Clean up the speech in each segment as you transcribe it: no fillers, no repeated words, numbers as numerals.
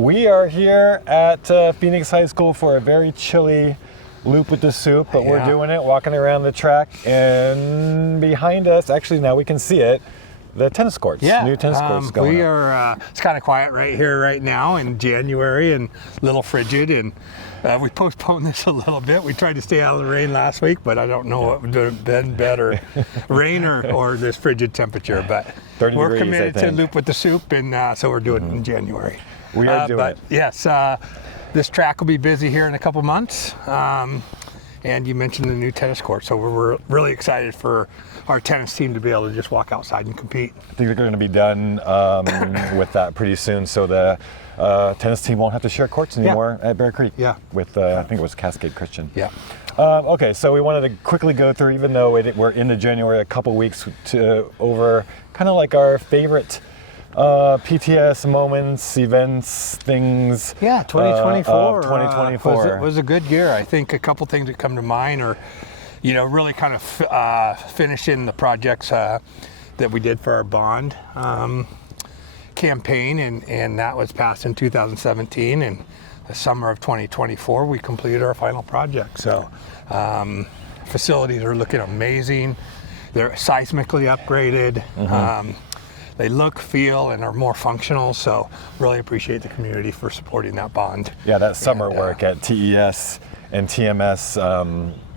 We are here at Phoenix High School for a very chilly loop with the Supt, but we're doing it, walking around the track, and behind us, actually now we can see it, the tennis courts, new tennis courts going we up. are, it's kind of quiet right here right now in January and a little frigid, and we postponed this a little bit. We tried to stay out of the rain last week, but I don't know what would have been better, rain or this frigid temperature, but 30 we're degrees, committed I to think. loop with the Supt, and so we're doing it in January. We are doing but it. Yes, this track will be busy here in a couple months. And you mentioned the new tennis court, so we're really excited for our tennis team to be able to just walk outside and compete. I think they're going to be done with that pretty soon, so the tennis team won't have to share courts anymore at Bear Creek. Yeah. With I think it was Cascade Christian. Yeah. Okay, so we wanted to quickly go through, even though we're into January, a couple weeks over kind of like our favorite PTS moments, events, things. Yeah, 2024. 2024 was a good year. I think a couple things that come to mind are, really kind of finishing the projects that we did for our bond campaign, and that was passed in 2017. And the summer of 2024, we completed our final project. So facilities are looking amazing. They're seismically upgraded. They look, feel, and are more functional, so really appreciate the community for supporting that bond. Yeah, that summer work at TES and TMS,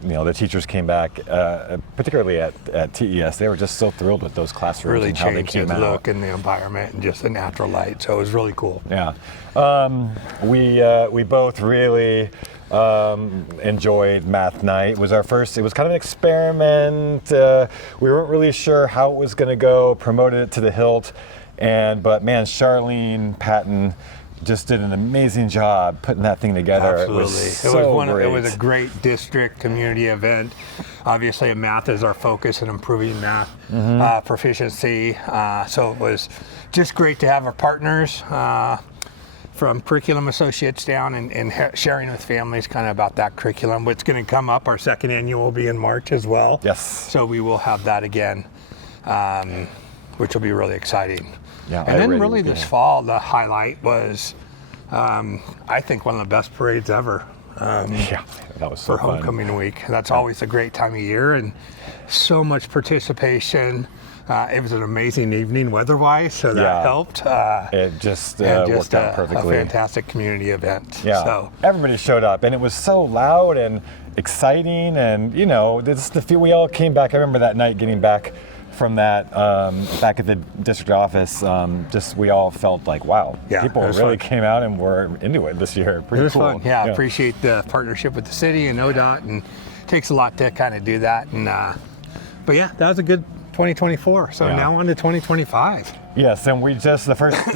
the teachers came back, particularly at TES, they were just so thrilled with those classrooms Really and how they changed came the out. look and the environment and just the natural light, so it was really cool. Yeah, we both really enjoyed math night. It was kind of an experiment. We weren't really sure how it was going to go, promoted it to the hilt, but man, Charlene Patton just did an amazing job putting that thing together. Absolutely. It was a great district community event. Obviously, math is our focus and improving math proficiency. So it was just great to have our partners from curriculum associates down and sharing with families kind of about that curriculum. What's going to come up, our second annual will be in March as well. Yes. So we will have that again, which will be really exciting. Yeah, and then really this fall, the highlight was, I think, one of the best parades ever. Yeah, that was so for fun. homecoming week. That's always a great time of year, and so much participation. It was an amazing evening weather-wise, so that helped. It just worked out perfectly. A fantastic community event. Yeah, so everybody showed up, and it was so loud and exciting, and this is the feel. We all came back. I remember that night getting back from that, back at the district office, we all felt like, wow, people really came out and were into it this year. Pretty cool. Fun. Yeah, appreciate the partnership with the city and ODOT, and it takes a lot to kind of do that. And but yeah, that was a good 2024. So now on to 2025. Yes, and the first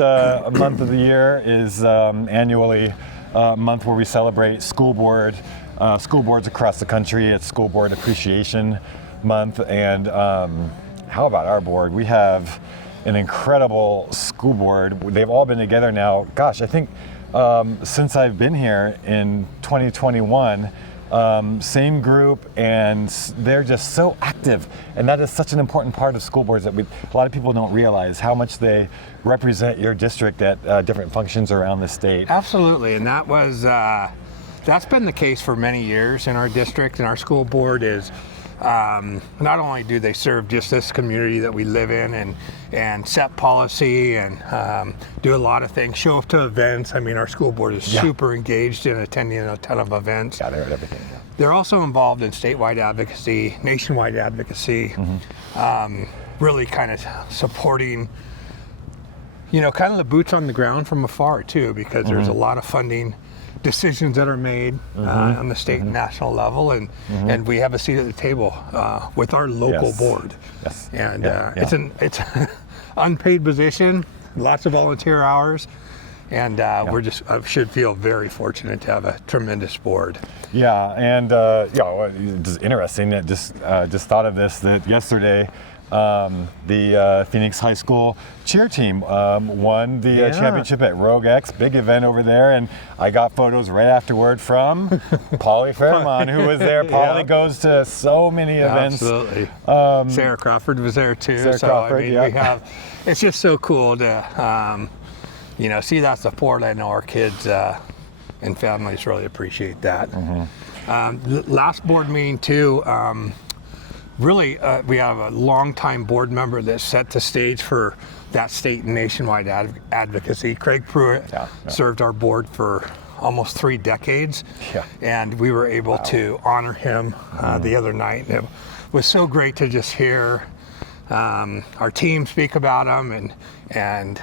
month of the year is annually a month where we celebrate school boards across the country. It's School Board Appreciation Month, and how about our board? We have an incredible school board. They've all been together now, gosh, I think since I've been here in 2021, same group, and they're just so active. And that is such an important part of school boards that a lot of people don't realize how much they represent your district at different functions around the state. Absolutely, and that's been the case for many years in our district, and our school board is not only do they serve just this community that we live in and set policy and do a lot of things, show up to events. I mean, our school board is super engaged in attending a ton of events. Yeah, they're at everything. Yeah. They're also involved in statewide advocacy, nationwide advocacy, really kind of supporting, kind of the boots on the ground from afar too, because there's a lot of funding decisions that are made on the state and national level, and we have a seat at the table with our local board. Yes. And it's an unpaid position, lots of volunteer hours, and we're should feel very fortunate to have a tremendous board. Yeah, and it's interesting. That just thought of this that yesterday. The Phoenix High School cheer team won the championship at Rogue X, big event over there, and I got photos right afterward from Polly Fairmont, who was there. Polly goes to so many events. Absolutely. Sarah Crawford was there too. Sarah Crawford, we have. It's just so cool to see that support. I know our kids and families really appreciate that. The last board meeting too, really we have a longtime board member that set the stage for that state and nationwide advocacy. Craig Pruitt served our board for almost 3 decades, and we were able to honor him the other night. And it was so great to just hear our team speak about him, and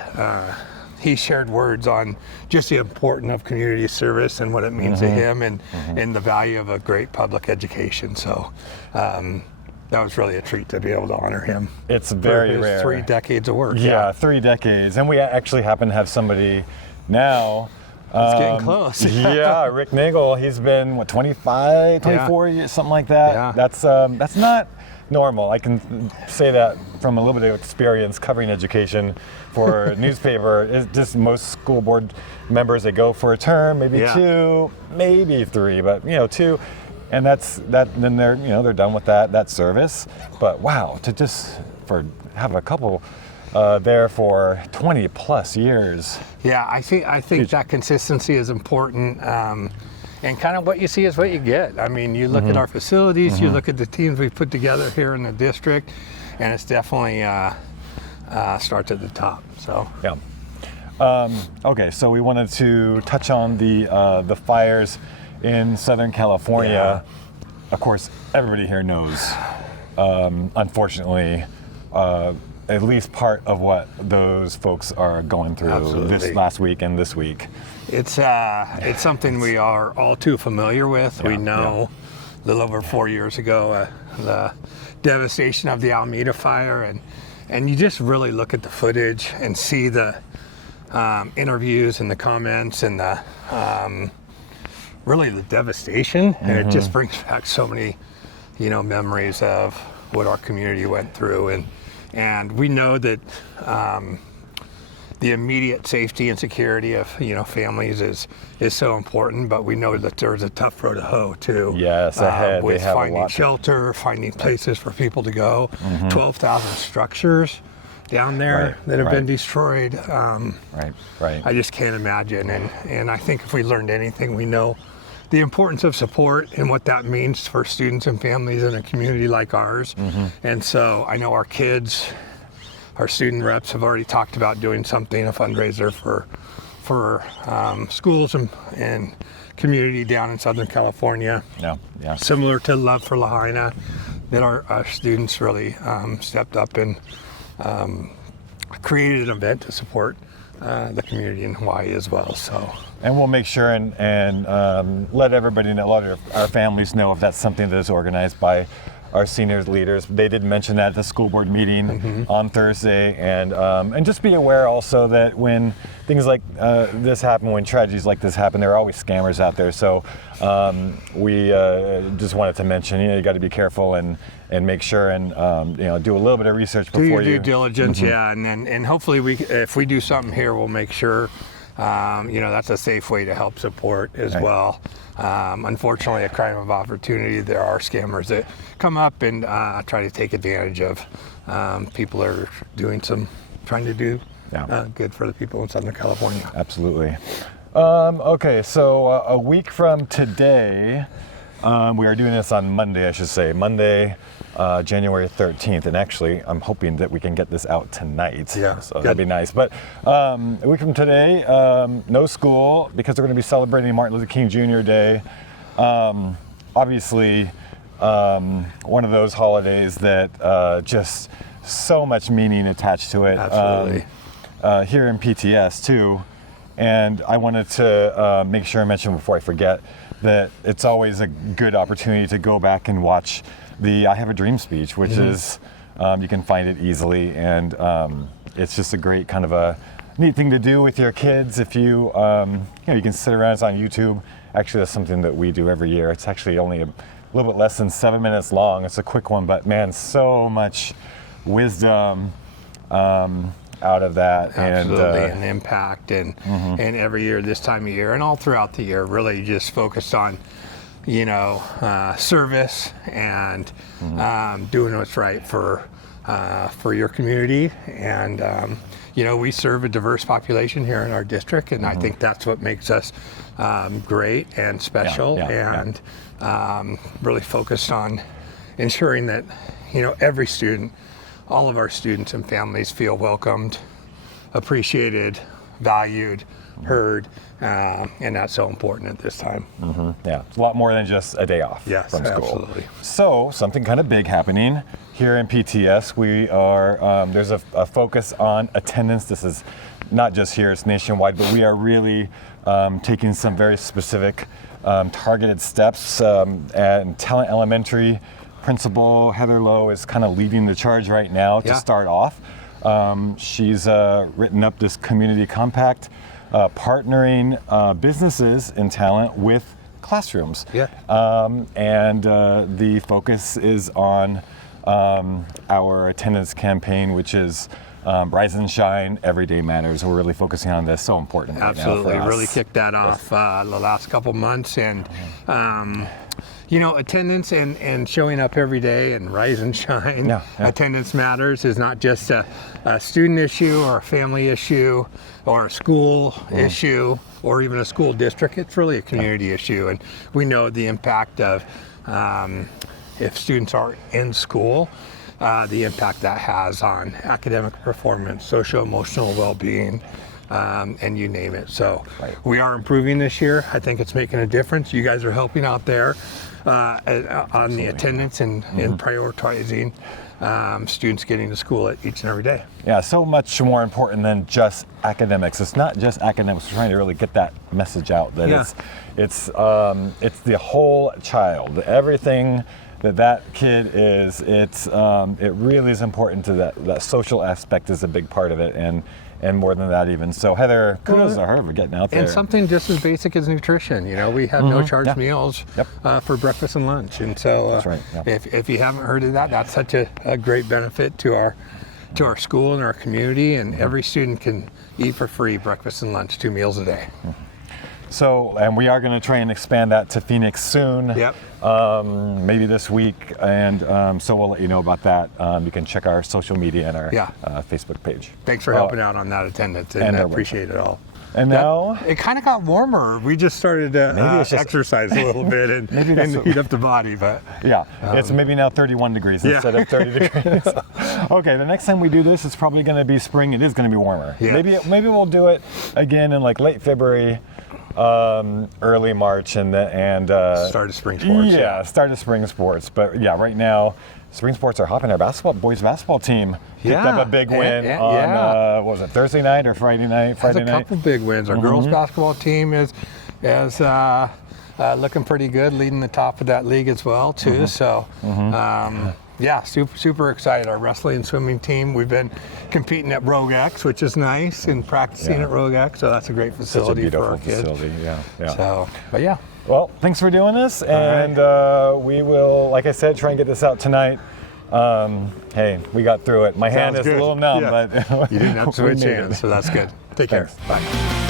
he shared words on just the importance of community service and what it means to him, and the value of a great public education. So that was really a treat to be able to honor him. It's very rare. 3 decades of work. Yeah, 3 decades. And we actually happen to have somebody now. It's getting close. Yeah, Rick Nagel, he's been, 25, 24 years, something like that. Yeah. That's not normal. I can say that from a little bit of experience covering education for a newspaper. It's just most school board members, they go for a term, maybe 2, maybe 3, but 2. And then they're done with that service. But wow, to just have a couple there for 20 plus years. Yeah, I think that consistency is important. And kind of what you see is what you get. I mean, you look at our facilities, you look at the teams we've put together here in the district, and it's definitely starts at the top. So okay, so we wanted to touch on the fires in Southern California. Of course, everybody here knows, unfortunately, at least part of what those folks are going through this last week and this week. It's something we are all too familiar with. We know a little over 4 years ago, the devastation of the Alameda fire, and you just really look at the footage and see the interviews and the comments and the really the devastation, and it just brings back so many, memories of what our community went through, and we know that the immediate safety and security of families is so important, but we know that there's a tough road to hoe too. Yes, ahead. With finding shelter, finding places for people to go. 12,000 structures down there that have been destroyed. Right. I just can't imagine, and I think if we learned anything, we know the importance of support and what that means for students and families in a community like ours. And so I know our kids, our student reps have already talked about doing something, a fundraiser for schools and community down in Southern California. Similar to Love for Lahaina, that our students really stepped up and created an event to support the community in Hawaii as well. And we'll make sure and let everybody know, let our families know if that's something that is organized by our senior leaders. They did mention that at the school board meeting on Thursday, and just be aware also that when things like this happen, when tragedies like this happen, there are always scammers out there. So we just wanted to mention, you got to be careful and make sure and do a little bit of research before you do your due diligence, and hopefully if we do something here, we'll make sure that's a safe way to help support as well. Unfortunately, a crime of opportunity, there are scammers that come up and try to take advantage of people are trying to do good for the people in Southern California. Absolutely. Okay, so a week from today, we are doing this on Monday, I should say, Monday, January 13th, and actually I'm hoping that we can get this out tonight, so that'd be nice. But a week from today, no school because they're going to be celebrating Martin Luther King Jr. Day. Obviously, one of those holidays that just so much meaning attached to it. Absolutely. Here in PTS too, and I wanted to make sure I mention before I forget that it's always a good opportunity to go back and watch the I Have a Dream speech, which is, you can find it easily, and it's just a great kind of a neat thing to do with your kids. If you can sit around, it's on YouTube. Actually, that's something that we do every year. It's actually only a little bit less than 7 minutes long. It's a quick one, but man, so much wisdom out of that. Absolutely, and impact, and every year this time of year and all throughout the year, really just focused on service and doing what's right for for your community. And we serve a diverse population here in our district, and I think that's what makes us great and special, and really focused on ensuring that every student, all of our students and families feel welcomed, appreciated, valued, heard, and that's so important at this time. Yeah, it's a lot more than just a day off from school. Absolutely. So something kind of big happening here in PTS. We are there's a focus on attendance. This is not just here; it's nationwide. But we are really taking some very specific, targeted steps. And Talent Elementary Principal Heather Lowe is kind of leading the charge right now to start off. She's written up this community compact, partnering businesses in talent with classrooms. And the focus is on our attendance campaign, which is Rise and Shine, Every Day Matters. We're really focusing on this, so important right now for us. Really kicked that off the last couple months, and attendance and showing up every day and rise and shine. Attendance matters is not just a student issue or a family issue or a school issue or even a school district. It's really a community issue, and we know the impact of if students are in school, the impact that has on academic performance, social-emotional well-being, and you name it. So we are improving this year. I think it's making a difference. You guys are helping out there on the attendance and prioritizing students getting to school each and every day. Yeah, so much more important than just academics. It's not just academics. We're trying to really get that message out that it's the whole child, everything that kid is. It really is important to that social aspect is a big part of it, and more than that even. So Heather, kudos to her for getting out there. And something just as basic as nutrition. We have no charge meals for breakfast and lunch, and so that's right. if you haven't heard of that, that's such a great benefit to our school and our community, and every student can eat for free breakfast and lunch, 2 meals a day. So, and we are going to try and expand that to Phoenix soon. Maybe this week, and so we'll let you know about that. You can check our social media and our Facebook page. Thanks for helping out on that attendance, and I appreciate it all. And now it kind of got warmer. We just started to exercise a little bit and heat up the body, but it's maybe now 31 degrees instead of 30 degrees. Okay, the next time we do this, it's probably going to be spring. It is going to be warmer. Maybe we'll do it again in like late February, early March, and start of spring sports. Start of spring sports. But right now, spring sports are hopping. Our boys basketball team picked up a big win on what was it, Thursday night or Friday night? A couple big wins. Our girls basketball team is looking pretty good, leading the top of that league as well too. So super excited. Our wrestling and swimming team, we've been competing at Rogue X, which is nice, and practicing at Rogue X. So that's a great facility for our kids. So, well, thanks for doing this, and we will, like I said, try and get this out tonight. Hey, we got through it. My hand is a little numb, but you didn't have to switch hands, so that's good. Take care. Bye.